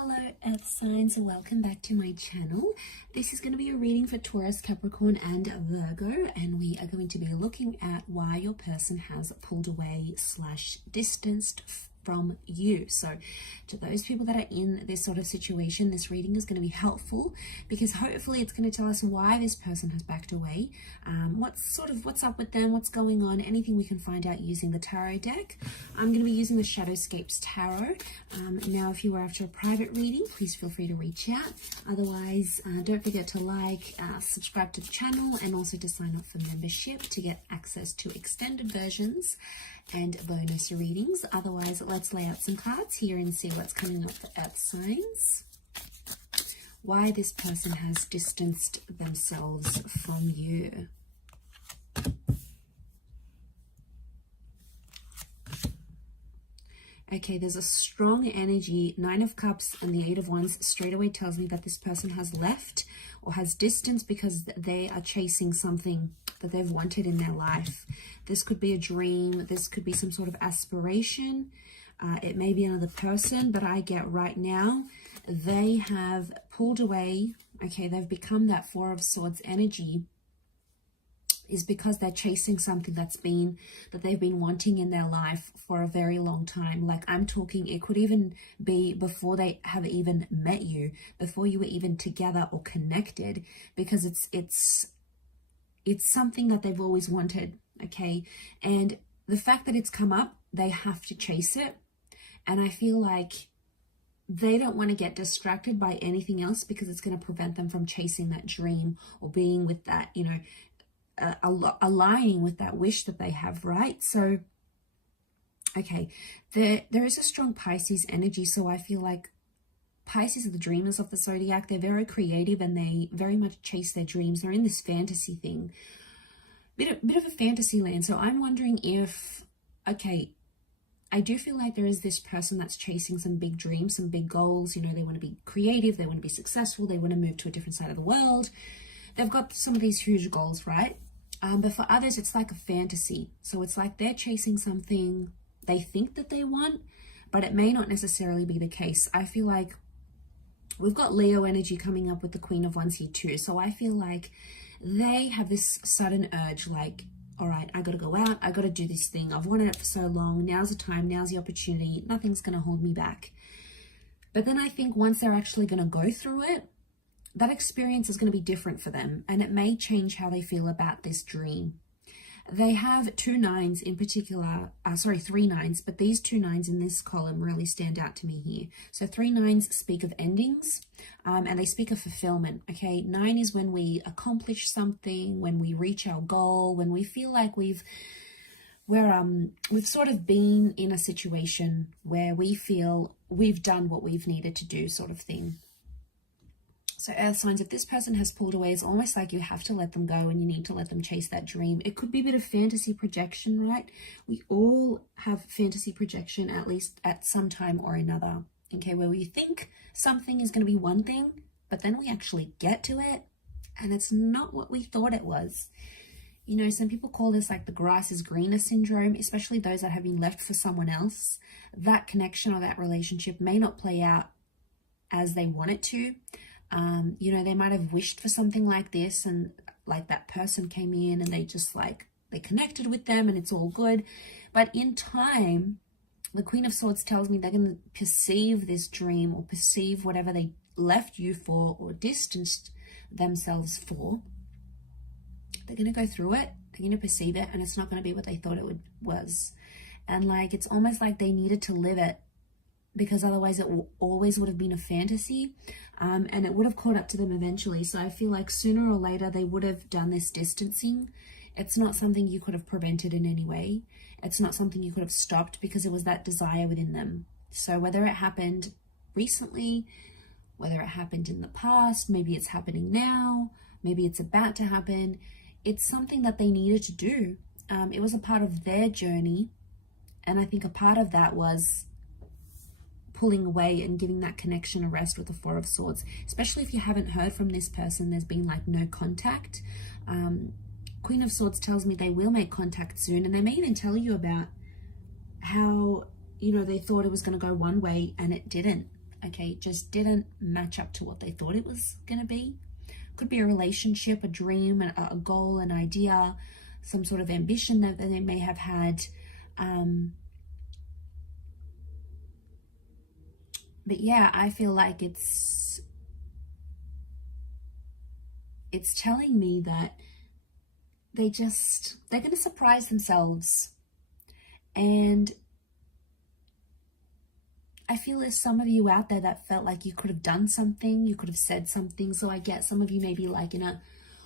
Hello Earth signs, and welcome back to my channel. This is going to be a reading for Taurus, Capricorn and Virgo, and we are going to be looking at why your person has pulled away / distanced from you. So to those people that are in this sort of situation, this reading is going to be helpful because hopefully it's going to tell us why this person has backed away, what's up with them, what's going on, anything we can find out using the tarot deck. I'm going to be using the Shadowscapes Tarot. Now if you are after a private reading, please feel free to reach out. Otherwise, don't forget to like, subscribe to the channel, and also to sign up for membership to get access to extended versions and bonus readings. Otherwise, let's lay out some cards here and see what's coming up for Earth signs. Why this person has distanced themselves from you. Okay, there's a strong energy. 9 of Cups and the 8 of Wands straight away tells me that this person has left or has distanced because they are chasing something that they've wanted in their life. This could be a dream. This could be some sort of aspiration. It may be another person, but I get right now they have pulled away. Okay, they've become that 4 of Swords energy is because they're chasing something that they've been wanting in their life for a very long time. Like I'm talking, it could even be before they have even met you, before you were even together or connected, because it's something that they've always wanted. Okay, and the fact that it's come up, they have to chase it, and I feel like they don't want to get distracted by anything else because it's going to prevent them from chasing that dream or being with that, you know, aligning with that wish that they have, right? So okay, there is a strong Pisces energy, so I feel like Pisces are the dreamers of the zodiac. They're very creative and they very much chase their dreams. They're in this fantasy thing, bit of a fantasy land. So I'm wondering if, okay, I do feel like there is this person that's chasing some big dreams, some big goals. You know, they want to be creative, they want to be successful, they want to move to a different side of the world. They've got some of these huge goals, right? But for others, it's like a fantasy. So it's like they're chasing something they think that they want, but it may not necessarily be the case. I feel like we've got Leo energy coming up with the Queen of Wands here too. So I feel like they have this sudden urge, like, all right, I got to go out. I got to do this thing. I've wanted it for so long. Now's the time. Now's the opportunity. Nothing's going to hold me back. But then I think once they're actually going to go through it, that experience is going to be different for them, and it may change how they feel about this dream. They have 2 9s in particular, 3 9s, but these 2 9s in this column really stand out to me here. So 3 9s speak of endings, and they speak of fulfillment. Okay, 9 is when we accomplish something, when we reach our goal, when we feel like we've sort of been in a situation where we feel we've done what we've needed to do, sort of thing. So Earth signs, if this person has pulled away, it's almost like you have to let them go and you need to let them chase that dream. It could be a bit of fantasy projection, right? We all have fantasy projection, at least at some time or another. Okay, where we think something is going to be one thing, but then we actually get to it and it's not what we thought it was. You know, some people call this like the grass is greener syndrome, especially those that have been left for someone else. That connection or that relationship may not play out as they want it to. You know, they might have wished for something like this, and like that person came in and they just they connected with them and it's all good. But in time, the Queen of Swords tells me they're going to perceive this dream or perceive whatever they left you for or distanced themselves for. They're going to go through it, they're going to perceive it, and it's not going to be what they thought it was. And like, it's almost like they needed to live it, because otherwise it always would have been a fantasy, and it would have caught up to them eventually. So I feel like sooner or later they would have done this distancing. It's not something you could have prevented in any way. It's not something you could have stopped because it was that desire within them. So whether it happened recently, whether it happened in the past, maybe it's happening now, maybe it's about to happen, it's something that they needed to do. It was a part of their journey, and I think a part of that was pulling away and giving that connection a rest with the 4 of Swords, especially if you haven't heard from this person. There's been like no contact. Queen of Swords tells me they will make contact soon, and they may even tell you about how, you know, they thought it was going to go one way and it didn't. okay, just didn't match up to what they thought it was going to be. Could be a relationship, a dream, a goal, an idea, some sort of ambition that they may have had. But yeah, I feel like it's telling me that they're going to surprise themselves. And I feel there's some of you out there that felt like you could have done something, you could have said something. So I get some of you maybe like in a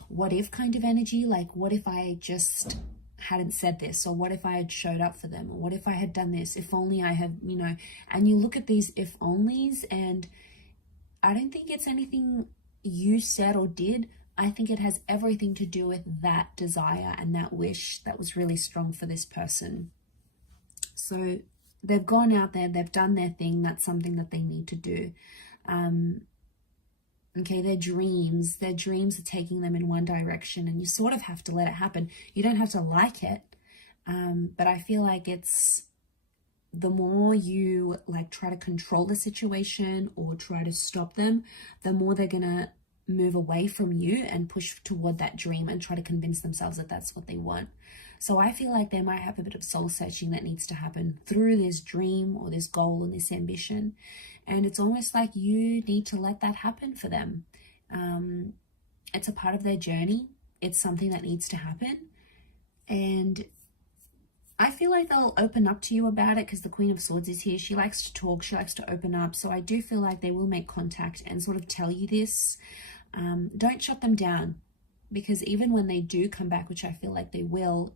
what if kind of energy, like what if I just hadn't said this, or what if I had showed up for them, or what if I had done this, if only I had, you know. And you look at these if onlys, and I don't think it's anything you said or did. I think it has everything to do with that desire and that wish that was really strong for this person. So they've gone out there, they've done their thing. That's something that they need to do. Okay, their dreams are taking them in one direction, and you sort of have to let it happen. You don't have to like it, but I feel like it's the more you like try to control the situation or try to stop them, the more they're gonna move away from you and push toward that dream and try to convince themselves that that's what they want. So I feel like they might have a bit of soul searching that needs to happen through this dream or this goal and this ambition. And it's almost like you need to let that happen for them. It's a part of their journey. It's something that needs to happen. And I feel like they'll open up to you about it, because the Queen of Swords is here. She likes to talk. She likes to open up. So I do feel like they will make contact and sort of tell you this. Don't shut them down, because even when they do come back, which I feel like they will,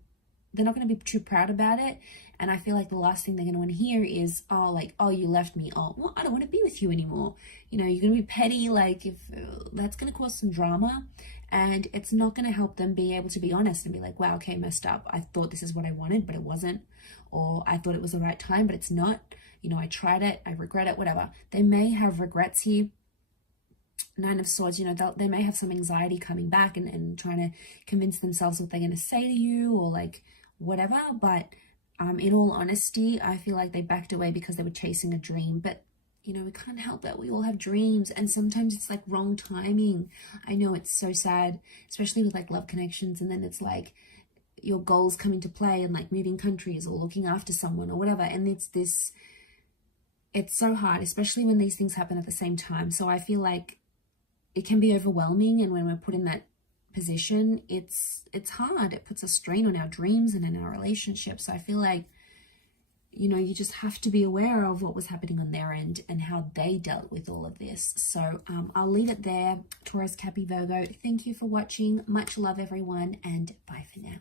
they're not going to be too proud about it. And I feel like the last thing they're going to want to hear is, oh, like, oh, you left me. Oh, well, I don't want to be with you anymore. You know, you're going to be petty. Like, if that's going to cause some drama, and it's not going to help them be able to be honest and be like, wow, okay, messed up. I thought this is what I wanted, but it wasn't. Or I thought it was the right time, but it's not. You know, I tried it. I regret it, whatever. They may have regrets here. Nine of Swords, you know, they may have some anxiety coming back and trying to convince themselves what they're going to say to you, or like whatever. But in all honesty, I feel like they backed away because they were chasing a dream. But you know, we can't help that. We all have dreams, and sometimes it's like wrong timing. I know, it's so sad, especially with like love connections, and then it's like your goals come into play, and like moving countries or looking after someone or whatever. And it's so hard, especially when these things happen at the same time. So I feel like it can be overwhelming, and when we're put in that position, it's hard. It puts a strain on our dreams and in our relationships. So I feel like, you know, you just have to be aware of what was happening on their end and how they dealt with all of this. So I'll leave it there. Taurus, Cappy, Virgo, thank you for watching. Much love, everyone, and bye for now.